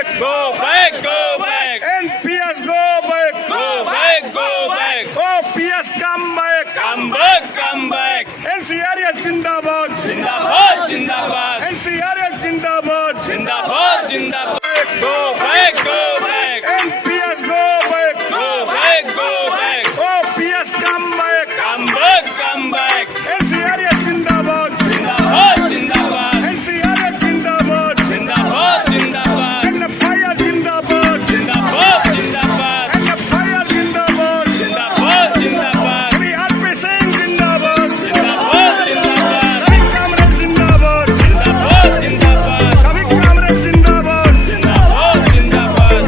Go back, go back. NPS go back. Go back, go back. OPS come back. Come back, come back. NCRS जिंदाबाद. Jindabad, jindabad. NCRS जिंदाबाद. Jindabad, jindabad. Go back, go back. NPS go back. Go back, go back. OPS come back. Come back, come back. NCRS जिंदाबाद. Jindabad, jindabad. NCRS जिंदाबाद. Jindabad, jindabad. NFIR जिंदाबाद. Jindabad, jindabad. NFIR जिंदाबाद. Jindabad, jindabad. Shri RP Singh जिंदाबाद. Jindabad, jindabad. सभी comrade जिंदाबाद. Jindabad, jindabad. सभी comrade जिंदाबाद. Jindabad, jindabad.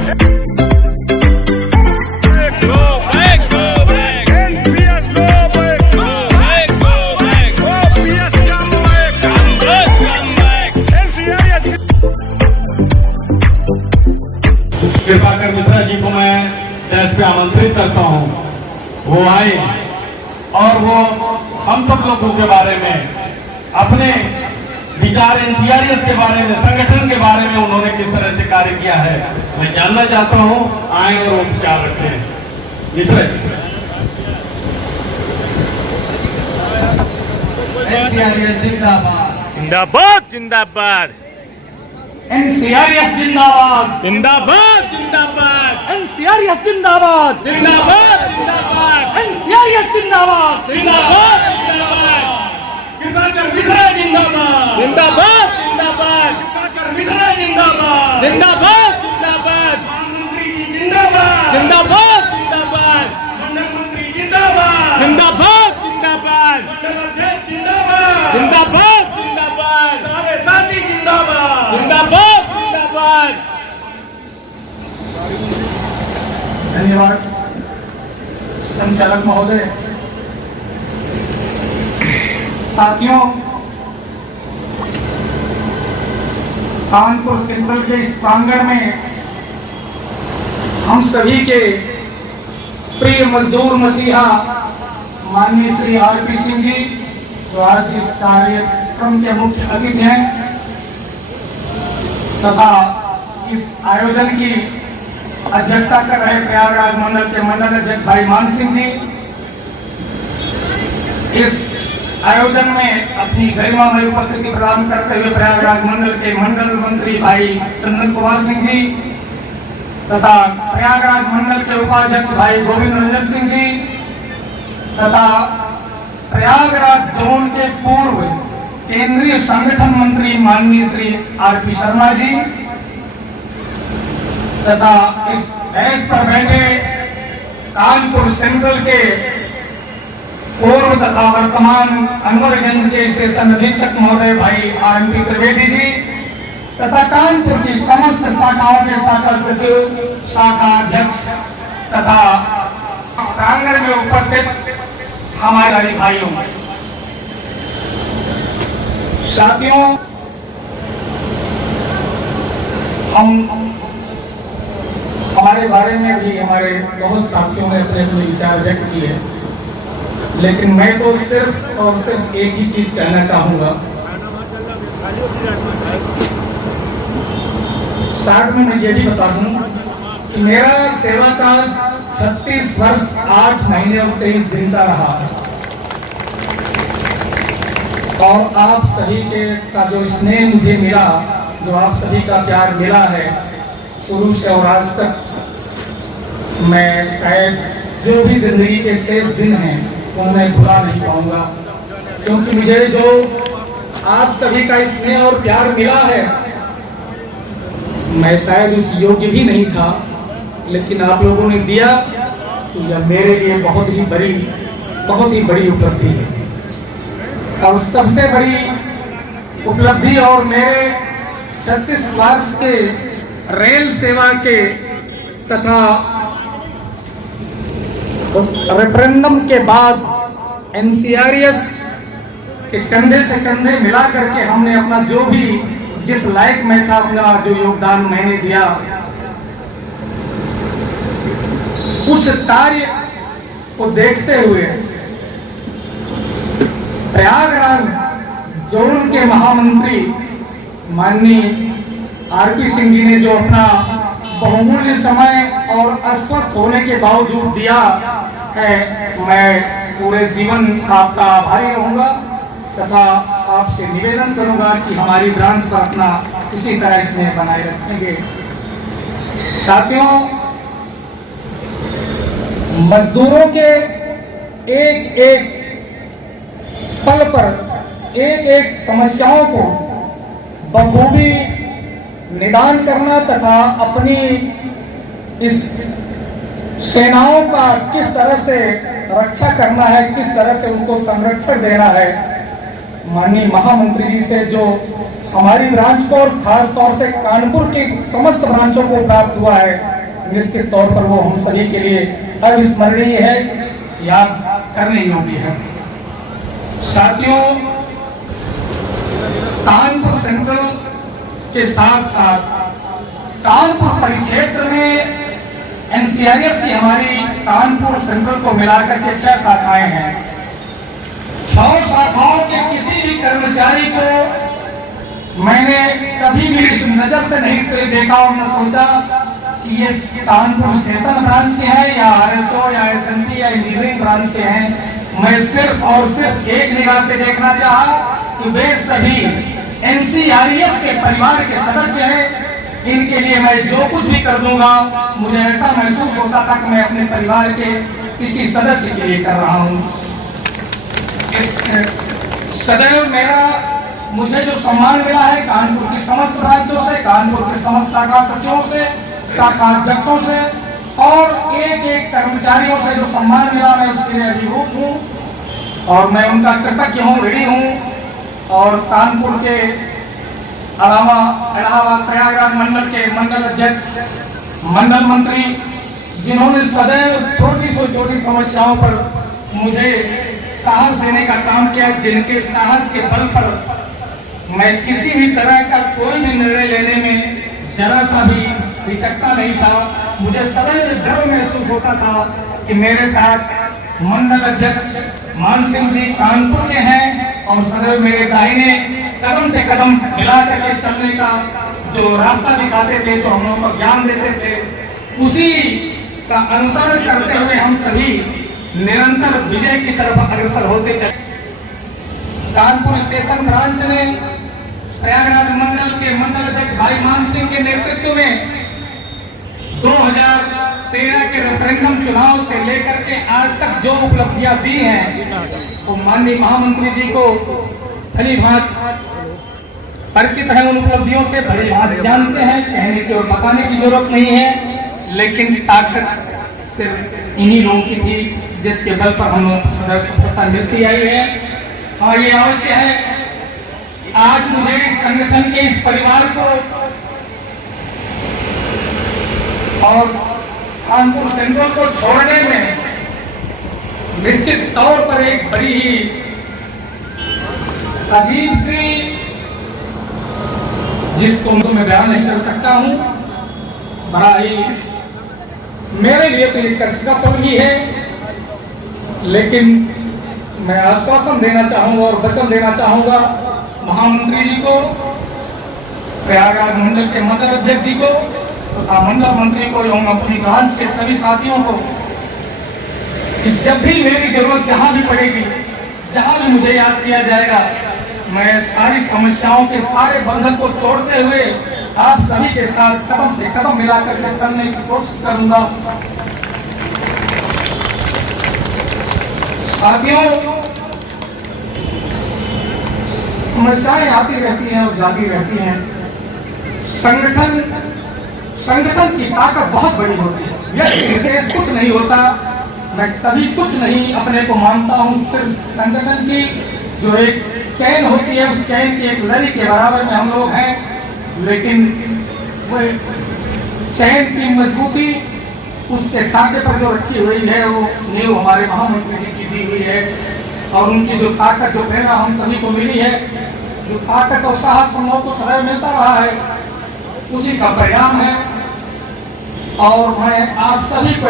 Go back, go back. NPS go back. Go back, go back. OPS come back. Come back, come back. NCRS कृपाकर मिश्रा जी को मैं देश पे आमंत्रित करता हूँ, वो आए और वो हम सब लोगों के बारे में अपने विचार एनसीआरएस के बारे में, संगठन के बारे में उन्होंने किस तरह से कार्य किया है मैं जानना चाहता हूँ। आए और वो विचार रखें। मिश्रा जी। NCRS जिंदाबाद। जिंदाबाद, जिंदाबाद. NCRS जिंदाबाद। जिंदाबाद, जिंदाबाद. NCRS जिंदाबाद। जिंदाबाद, जिंदाबाद. NCRS जिंदाबाद। जिंदाबाद, जिंदाबाद. कृपाकर मिश्रा जिंदाबाद। जिंदाबाद, जिंदाबाद. कृपाकर मिश्रा जिंदाबाद। जिंदाबाद, जिंदाबाद. प्रधानमंत्री जी जिंदाबाद। जिंदाबाद, जिंदाबाद. मंडल मंत्री जिंदाबाद। जिंदाबाद, जिंदाबाद. मंडल अध्यक्ष जिंदाबाद। जिंदाबाद, जिंदाबाद. सारे साथी जिंदाबाद। जिंदाबाद, जिंदाबाद. धन्यवाद संचालक महोदय। साथियों, कानपुर सेंट्रल के इस प्रांगण में हम सभी के प्रिय मजदूर मसीहा माननीय श्री RP सिंह जी, जो आज इस कार्यक्रम के मुख्य अतिथि हैं, तथा इस आयोजन की अध्यक्षता कर रहे प्रयागराज मंडल के मंडल अध्यक्ष भाई मान सिंह जी, इस आयोजन में अपनी गरिमामय उपस्थिति प्रदान करते हुए प्रयागराज मंडल के मंडल मंत्री भाई चंदन कुमार सिंह जी तथा प्रयागराज मंडल के उपाध्यक्ष भाई गोविंद रंजन सिंह जी तथा प्रयागराज जोन के पूर्व केंद्रीय संगठन मंत्री माननीय श्री RP शर्मा जी तथा इस डैश पर बैठे कानपुर सेंट्रल के पूर्व तथा वर्तमान अनवरगंज के स्टेशन अधीक्षक महोदय भाई RMP त्रिवेदी जी तथा कानपुर की समस्त शाखाओं के शाखा सचिव, शाखा अध्यक्ष तथा प्रांगण में उपस्थित हमारे भाइयों, साथियों, हम हमारे बारे में भी हमारे बहुत साथियों ने अपने अपने विचार व्यक्त किए, लेकिन मैं तो सिर्फ और सिर्फ एक ही चीज कहना चाहूंगा। साथ में मैं ये भी बता दूं कि मेरा सेवा काल 36 वर्ष 8 महीने और 23 दिन का रहा और आप सभी के का जो स्नेह मुझे मिला, जो आप सभी का प्यार मिला है शुरू से और आज तक, मैं शायद जो भी जिंदगी के शेष दिन हैं वो मैं भुला नहीं पाऊंगा, क्योंकि मुझे जो आप सभी का स्नेह और प्यार मिला है, मैं शायद उस योग्य भी नहीं था, लेकिन आप लोगों ने दिया, तो यह मेरे लिए बहुत ही बड़ी उपलब्धि है। और सबसे बड़ी उपलब्धि और मेरे 36 वर्ष के रेल सेवा के तथा रेफरेंडम के बाद NCRS के कंधे से कंधे मिला करके हमने अपना जो भी जिस लायक मैं था अपना जो योगदान मैंने दिया, उस कार्य को देखते हुए प्रयागराज जोन के महामंत्री माननीय आरपी सिंह जी ने जो अपना बहुमूल्य समय और अस्वस्थ होने के बावजूद दिया है, मैं पूरे जीवन आपका आभारी रहूंगा तथा आपसे निवेदन करूंगा कि हमारी ब्रांच पर अपना इसी तरह स्नेह बनाए रखेंगे। साथियों, मजदूरों के एक एक पल पर एक एक समस्याओं को बखूबी निदान करना तथा अपनी इस सेनाओं का किस तरह से रक्षा करना है, किस तरह से उनको संरक्षण देना है, माननीय महामंत्री जी से जो हमारी ब्रांच को और खास तौर से कानपुर की समस्त ब्रांचों को प्राप्त हुआ है, निश्चित तौर पर वो हम सभी के लिए अविस्मरणीय है, याद करने योग्य है। साथियों, कानपुर सेंट्रल के साथ साथ कानपुर परिक्षेत्र में एनसीआरएस की हमारी कानपुर सेंट्रल को मिलाकर के 6 शाखाएं हैं। 6 शाखाओं के किसी भी कर्मचारी को मैंने कभी भी इस नजर से नहीं से देखा और न सोचा कि ये कानपुर स्टेशन ब्रांच के हैं या आरएसओ या एसएनपी या इंजीनियरिंग ब्रांच के हैं। मैं सिर्फ और सिर्फ एक निगाह से देखना चाहा कि वे सभी एनसीआरएस के परिवार के सदस्य हैं। इनके लिए मैं जो कुछ भी कर दूंगा, मुझे ऐसा महसूस होता था कि मैं अपने परिवार के किसी सदस्य के लिए कर रहा हूं। सदैव मुझे जो सम्मान मिला है कानपुर की समस्त ब्रांचों से, कानपुर के समस्त शाखा सचिवों से, शाखा अध्यक्षों से और एक एक कर्मचारियों से जो सम्मान मिला, मैं उसके लिए अभिभूत हूँ और मैं उनका कृतज्ञ हूँ, ऋणी हूँ। और कानपुर के अलावा प्रयागराज मंडल के मंडल अध्यक्ष, मंडल मंत्री, जिन्होंने सदैव छोटी से छोटी समस्याओं पर मुझे साहस देने का काम किया, जिनके साहस के बल पर मैं किसी भी तरह का कोई भी निर्णय लेने में जरा सा भी हिचकता नहीं था। मुझे सदैव गर्व महसूस होता था कि मेरे साथ मंडल अध्यक्ष मान सिंह जी कानपुर के हैं और सदैव मेरे दाहिने कदम से कदम मिला करके चलने का जो रास्ता दिखाते थे, जो हम लोगों को ज्ञान देते थे, उसी का अनुसरण करते हुए हम सभी निरंतर विजय की तरफ अग्रसर होते चले। कानपुर स्टेशन ब्रांच ने प्रयागराज मंडल के मंडल अध्यक्ष भाई मान सिंह के नेतृत्व में 2013 के रेफरेंडम चुनाव से लेकर के आज तक जो उपलब्धियां दी हैं, वो माननीय महामंत्री जी को भली भांति परिचित है। उन उपलब्धियों से भली भांति जानते हैं, कहने की और बताने की जरूरत नहीं है। लेकिन ताकत सिर्फ इन्हीं लोगों की थी जिसके बल पर हम सदैव सफलता मिलती आई है। और ये अवश्य है आज मुझे इस संगठन के इस परिवार को और कानपुर सेंट्रल को छोड़ने में निश्चित तौर पर एक बड़ी ही अजीब सी, जिसको मैं बयान नहीं कर सकता हूं, बड़ा ही मेरे लिए तो एक कष्ट का पल ही है। लेकिन मैं आश्वासन देना चाहूंगा और वचन देना चाहूंगा महामंत्री जी को, प्रयागराज मंडल के मंडल अध्यक्ष जी को तथा मंडल मंत्री को एवं अपनी ब्रांच के सभी साथियों को कि जब भी मेरी जरूरत जहां भी पड़ेगी, जहां भी मुझे याद किया जाएगा, मैं सारी समस्याओं के सारे बंधन को तोड़ते हुए आप सभी के साथ कदम से कदम मिलाकर के चलने की कोशिश करूंगा। साथियों, समस्याएं आती रहती हैं और जाती रहती हैं। संगठन की ताकत बहुत बड़ी होती है, यह विशेष कुछ नहीं होता। मैं कभी कुछ नहीं अपने को मानता हूं, सिर्फ संगठन की जो एक चैन होती है, उस चैन की एक लड़ी के बराबर में हम लोग हैं। लेकिन वो चैन की मजबूती उसके ताकत पर जो रखी हुई है, वो नींव हमारे महामंत्री जी की दी हुई है। और उनकी जो ताकत, जो प्रेरणा हम सभी को मिली है, जो ताकत और साहस हम लोगों को सदैव मिलता रहा है, उसी का परिणाम है। और मैं आप सभी को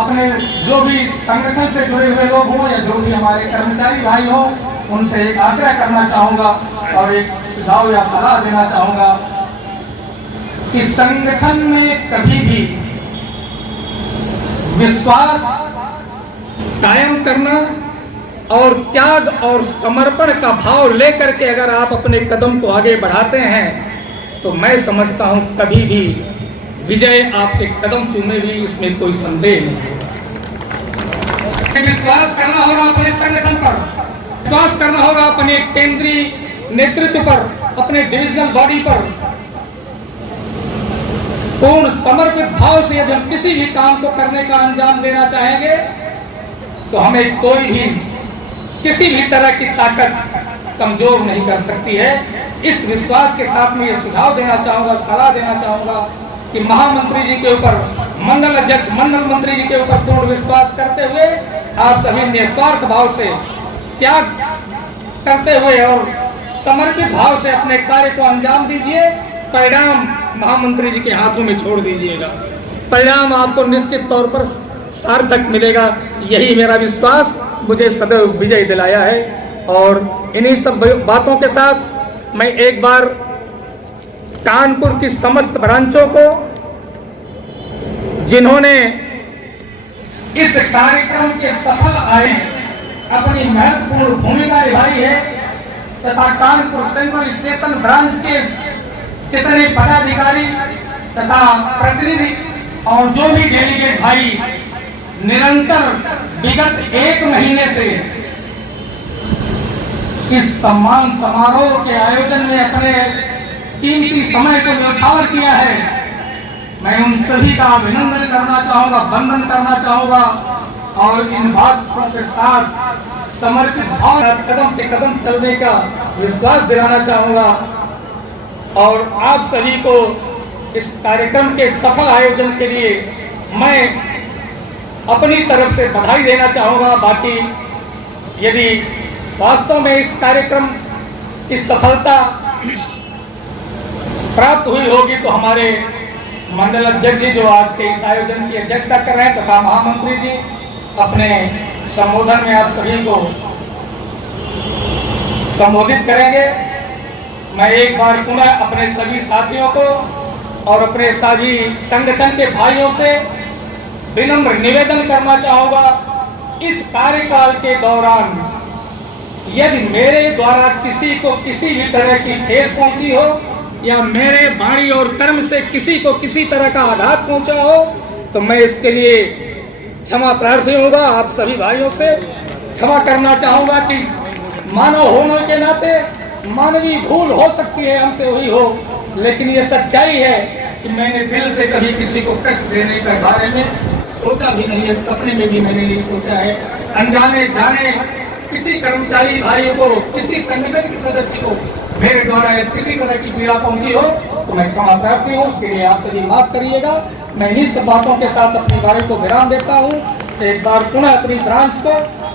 अपने जो भी संगठन से जुड़े हुए लोग हों या जो भी हमारे कर्मचारी भाई हों, उनसे एक आग्रह करना चाहूँगा और एक सुझाव या सलाह देना चाहूँगा कि संगठन में कभी भी विश्वास कायम करना और त्याग और समर्पण का भाव लेकर के अगर आप अपने कदम को आगे बढ़ाते हैं तो मैं समझता हूं कभी भी विजय आपके कदम चूमेगी, इसमें कोई संदेह नहीं होगा। विश्वास करना होगा अपने संगठन पर, विश्वास करना होगा अपने केंद्रीय नेतृत्व पर, अपने डिविजनल बॉडी पर। पूर्ण समर्पित भाव से यदि हम किसी भी काम को करने का अंजाम देना चाहेंगे तो हमें कोई भी किसी भी तरह की ताकत कमजोर नहीं कर सकती है। इस विश्वास के साथ में ये सुझाव देना चाहूंगा, सलाह देना चाहूंगा कि महामंत्री जी के ऊपर, मंडल अध्यक्ष, मंडल मंत्री जी के ऊपर पूर्ण विश्वास करते हुए आप सभी निस्वार्थ भाव से त्याग करते हुए और समर्पित भाव से अपने कार्य को अंजाम दीजिए। परिणाम महामंत्री जी के हाथों में छोड़ दीजिएगा, परिणाम आपको निश्चित तौर पर सार्थक मिलेगा। यही मेरा विश्वास मुझे सदैव विजय दिलाया है। और इन्हीं सब बातों के साथ मैं एक बार कानपुर की समस्त ब्रांचों को, जिन्होंने इस कार्यक्रम के सफल आए अपनी महत्वपूर्ण भूमिका निभाई है, तथा कानपुर सेंट्रल स्टेशन ब्रांच के जितने पदाधिकारी तथा प्रतिनिधि और जो भी डेलीगेट भाई निरंतर विगत 1 महीने से इस सम्मान समारोह के आयोजन में अपने कीमती समय को न्यौछावर किया है, मैं उन सभी का अभिनंदन करना चाहूंगा, वंदन करना चाहूंगा और इन बातों के साथ समर्पित भाव कदम से कदम चलने का विश्वास दिलाना चाहूंगा। और आप सभी को इस कार्यक्रम के सफल आयोजन के लिए मैं अपनी तरफ से बधाई देना चाहूंगा। बाकी यदि वास्तव में इस कार्यक्रम की सफलता प्राप्त हुई होगी तो हमारे मंडल अध्यक्ष जी जो आज के इस आयोजन की अध्यक्षता कर रहे हैं तथा महामंत्री जी अपने संबोधन में आप सभी को संबोधित करेंगे। मैं एक बार पुनः अपने सभी साथियों को और अपने सभी संगठन के भाइयों से विनम्र निवेदन करना चाहूंगा, इस कार्यकाल के दौरान यदि मेरे द्वारा किसी को किसी भी तरह की ठेस पहुंची हो या मेरे वाणी और कर्म से किसी को किसी तरह का आघात पहुंचा हो तो मैं इसके लिए क्षमा प्रार्थी होगा। आप सभी भाइयों से क्षमा करना चाहूंगा कि मानव होने के नाते मानवीय भूल हो सकती है, हमसे हुई हो, लेकिन ये सच्चाई है कि मैंने दिल से कभी किसी को कष्ट देने के बारे में सोचा भी नहीं है, सपने में भी मैंने नहीं सोचा है। अनजाने जाने किसी कर्मचारी भाइयों को, किसी संगठन के सदस्य को मेरे द्वारा किसी तरह की पीड़ा पहुंची हो तो मैं क्षमा प्रार्थी हूँ, उसके लिए आप सभी माफ करिएगा। मैं इन्हीं सब बातों के साथ अपनी वाणी को विराम देता हूँ। एक बार पुनः अपनी ब्रांच को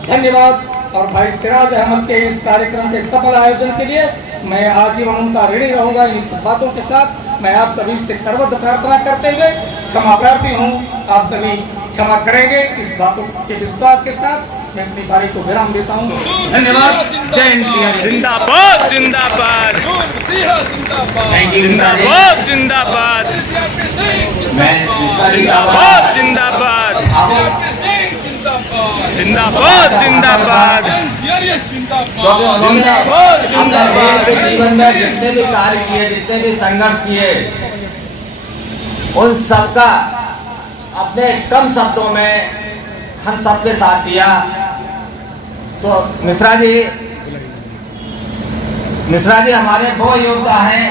धन्यवाद और भाई सिराज अहमद के इस कार्यक्रम के सफल आयोजन के लिए मैं आजीवन उनका ऋणी रहूंगा। इन सब बातों के साथ मैं आप सभी से करबद्ध प्रार्थना करते हुए क्षमा प्रार्थी हूँ, आप सभी क्षमा करेंगे। इस बातों के विश्वास के साथ मैं अपनी बारी को विराम देता हूँ। धन्यवाद। जय हिंद। जिंदाबाद जिंदाबाद जिंदाबाद जिंदाबाद जिंदाबाद जिंदाबाद जिंदाबाद जिंदाबाद जिंदाबाद। जीवन में जितने भी कार्य किए, जितने भी संघर्ष किए, उन सबका अपने कम शब्दों में हम सबके साथ दिया। तो मिश्रा जी हमारे वो योद्धा हैं,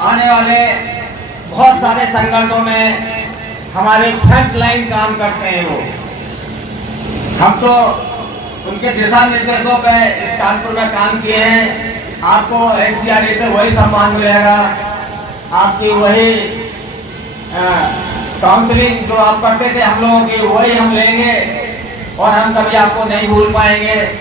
आने वाले बहुत सारे संगठनों में हमारे फ्रंट लाइन काम करते हैं। वो हम तो उनके दिशा निर्देशों पे इस कानपुर में काम किए हैं। आपको एनसीआरए से वही सम्मान मिलेगा, आपकी वही काउंसलिंग जो आप करते थे हम लोगों की वही हम लेंगे और हम कभी आपको नहीं भूल पाएंगे।